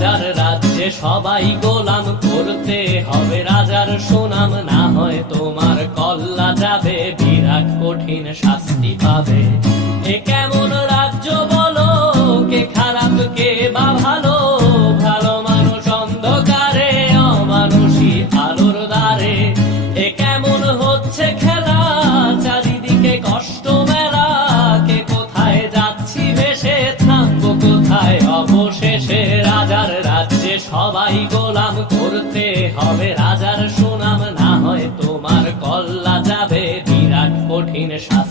রাজার রাজ্যে সবাই গোলাম, করতে হবে রাজার সুনাম, না হয় তোমার কল্লা যাবে, বিরাট কঠিন শাস্তি পাবে। এ কেমন রাজ্য বলো, কে খারাপ কে বা ভালো, ভালো মানুষ অন্ধকারে, অমানুষী আলোর দ্বারে। এ কেমন হচ্ছে খেলা, চারিদিকে কষ্ট মেলা, কে কোথায় যাচ্ছি ভেসে, থামবো কোথায় অবশেষে। রাজার রাজ্যে সবাই গোলাম, করতে হবে রাজার সুনাম, না হয় তোমার কল্লা যাবে, বিরাট কঠিন শাস্তি